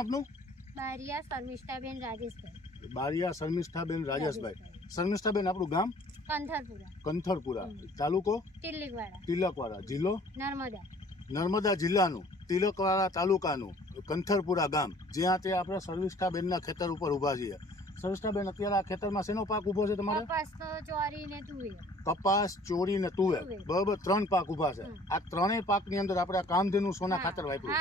આપનું? બારિયા શર્મિષ્ઠાબેન રાજેશભાઈ. બારિયા શર્મિષ્ઠાબેન રાજેશભાઈ. શર્મિષ્ઠાબેન, આપણું ગામ? કંથરપુરા. કંથરપુરા. તાલુકો? તિલકવાડા. તિલકવાડા. જિલ્લો? નર્મદા. નર્મદા જિલ્લાનું તિલકવાડા તાલુકાનું કંથરપુરા ગામ, જ્યાં તે આપણે શર્મિષ્ઠાબેનના ખેતર ઉપર ઊભા છીએ. શર્મિષ્ઠાબેન, અત્યારે આ ખેતરમાં શેનો પાક ઊભો છે તમારે? કપાસ તો ચોરી ને તુવેર. કપાસ, ચોરી ને તુવેર. બરોબર, 3 પાક ઊભા છે. આ ત્રણેય પાકની અંદર આપણે કામધેનુ સોના ખાતર વાપર્યું.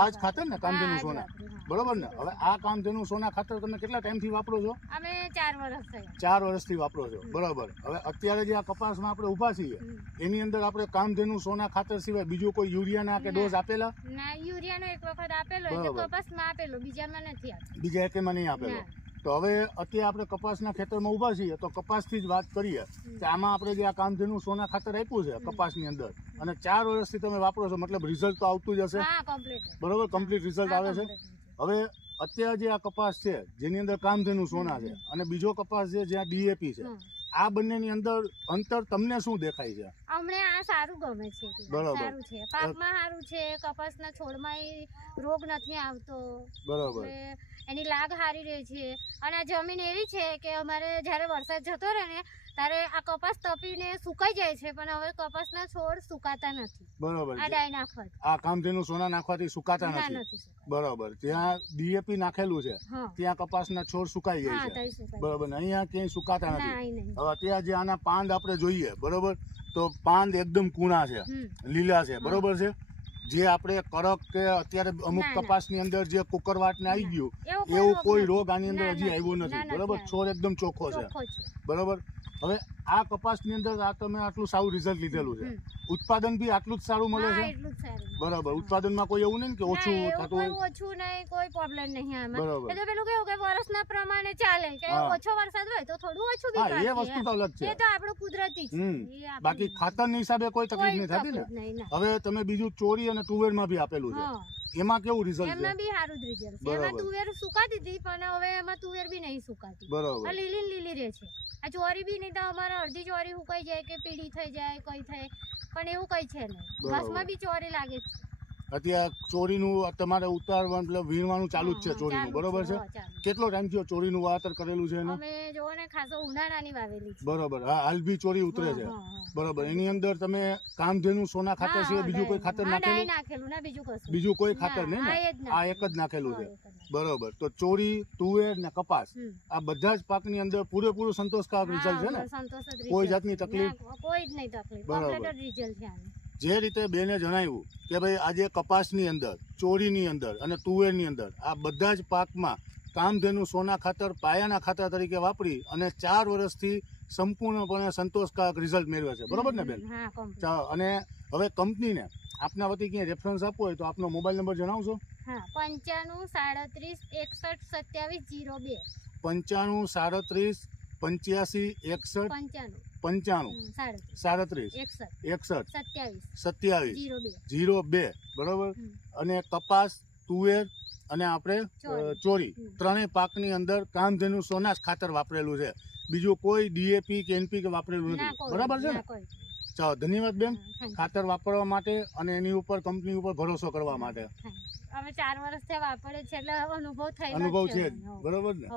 આ જ ખાતર ને, કામધેનુ સોના? બરોબર ને? હવે આ કામધેનુ સોના ખાતર તમે કેટલા ટાઈમથી વાપરો છો? અમે 4 વર્ષ થયા. 4 વર્ષથી વાપરો છો. બરોબર. હવે અત્યારે જે આ કપાસમાં આપણે ઊભા છીએ એની અંદર આપણે કામધેનુ સોના ખાતર સિવાય બીજું કોઈ યુરિયાના કે ડોઝ આપેલા? ના, યુરિયાનો એક વખત આપેલો, એટલે કપાસમાં આપેલો, બીજામાં નથી આપેલો. બીજા એકેમાં નહીં આપેલો. તો હવે અત્યારે આપણે કપાસના ખેતરમાં ઊભા છીએ, તો કપાસથી જ વાત કરીએ કે આમાં આપણે જે આ કામધેનુ સોના ખાતર આપ્યું છે કપાસની અંદર, અને 4 વર્ષથી તમે વાપરો છો, મતલબ રિઝલ્ટ તો આવતું જ હશે. બરોબર, કમ્પ્લીટ રિઝલ્ટ આવે છે. હવે અત્યારે જે આ કપાસ છે જેની અંદર કામધેનુ સોના છે, અને બીજો કપાસ છે જ્યાં ડીએપી છે, આ બંનેની અંદર અંતર તમને શું દેખાય છે? અમને આ સારું ગમે છે. બરોબર, સારું છે, પાકમાં સારું છે, કપાસના છોડમાં રોગ નથી આવતો. બરોબર, એની લાગ સારી રહે છે. અને આ જમીન એવી છે કે અમારે જ્યારે વરસાદ જતો રહે ને ત્યારે આ કપાસ તપીને સુકાઈ જાય છે, પણ હવે કપાસના છોડ સુકાતા નથી. બરોબર, આ ડાય નાખવાથી, આ કામધેનુ સોના નાખવાથી સુકાતા નથી. બરોબર, ત્યાં ડીએપી નાખેલું છે ત્યાં કપાસના છોડ સુકાઈ જાય છે. બરોબર, અહીંયા ક્યાંય સુકાતા નથી. હવે અત્યારે જે આના પાંદ આપણે જોઈએ, બરોબર, તો પાંદ એકદમ કૂણા છે, લીલા છે. બરોબર છે. જે આપણે કરક કે અત્યારે અમુક કપાસની અંદર જે કુકરવાટ ને આવી ગયું, એવું કોઈ રોગ આની અંદર હજી આવ્યો નથી. બરોબર, છોડ એકદમ ચોખ્ખો છે. બરોબર. હવે આ કપાસની અંદર આ તમે આટલું સારું રિઝલ્ટ લીધેલું છે, ઉત્પાદન બી આટલું જ સારું મળે છે. બરોબર, ઉત્પાદનમાં કોઈ એવું નહીં કે ઓછું થતું હોય? ઓછું નહીં, કોઈ પ્રોબ્લેમ નહીં આમાં. એટલે પેલું કેવું કે વર્ષના પ્રમાણે ચાલે, કે ઓછો વરસાદ હોય તો થોડું ઓછું બી થાય. એ વસ્તુ તો અલગ છે, એ તો આપણું કુદરતી છે. બાકી ખાતરની હિસાબે કોઈ તકલીફ નહીં થતી ને. હવે તમે બીજું ચોરી અને તુવેરમાં બી આપેલું છે, એમાં કેવું રિઝલ્ટ છે? એમાં બી સારું જ રિઝલ્ટ છે. એમાં તુવેર સુકાતી હતી, પણ હવે એમાં તુવેર બી નહીં સુકાતી. બરોબર, આ લીલી લીલી રહે છે. આ ચોરી બી નહીં તો અમારે અડધી ચોરી સુકાઈ જાય કે પીળી થઈ જાય, કઈ થાય, પણ એવું કઈ છે નહીં. ઘાસમાં બી ચોરી લાગે છે. અત્યારે ચોરીનું તમારે ઉતારવાનું એટલે વીણવાનું ચાલુ જ છે ચોરીનું? બરોબર છે. કેટલો ટાઈમ થયો ચોરીનું વાવેતર કરેલું છે? અમે જોવો ને ખાસો ઉનાળાની વાવેલી છે. બરોબર, હા, હાલ બી ચોરી ઉતરે છે. બરોબર, એની અંદર તમે કામધેનુ સોના ખાતર સિવાય બીજું કોઈ ખાતર નાખેલું ના? બીજું કોઈ ખાતર નહીં ને? આ એક જ નાખેલું છે. બરોબર, તો ચોરી, તુવેર ને કપાસ, આ બધા જ પાકની અંદર પૂરેપૂરું સંતોષકારક રિઝલ્ટ છે ને? કોઈ જાતની તકલીફ? કોઈ જ નહીં તકલીફ. બરોબર, રિઝલ્ટ છે. જે રીતે બેને જણાવ્યું કે ભાઈ આજે કપાસની અંદર, ચોરીની અંદર અને તુવેરની અંદર આ બધા જ પાકમાં કામધેનુ સોના ખાતર પાયાના ખાતર તરીકે વાપરી અને 4 વર્ષથી સંપૂર્ણપણે સંતોષકારક રિઝલ્ટ મેળવે છે. બરોબર ને બેન? અને હવે કંપનીને આપના વતી ક્યાંય રેફરન્સ આપવો હોય તો આપનો મોબાઈલ નંબર જણાવશો? 95 37 61 27 02. 95 37 85 61 35 37 61 27 02. બરોબર. અને કપાસ, તુવેર અને આપણે ચોરી, ત્રણેય પાકની અંદર કામધેનુ સોના ખાતર વાપરેલું છે. બીજું કોઈ ડીએપી કે એનપી કે વાપરેલું નથી. બરાબર છે ને? ચાલો, ધન્યવાદ બેન, ખાતર વાપરવા માટે અને એની ઉપર કંપની ઉપર ભરોસો કરવા માટે. અમે 4 વર્ષથી વાપરે છે એટલે અનુભવ થઈ અનુભવ છે. બરોબર ને?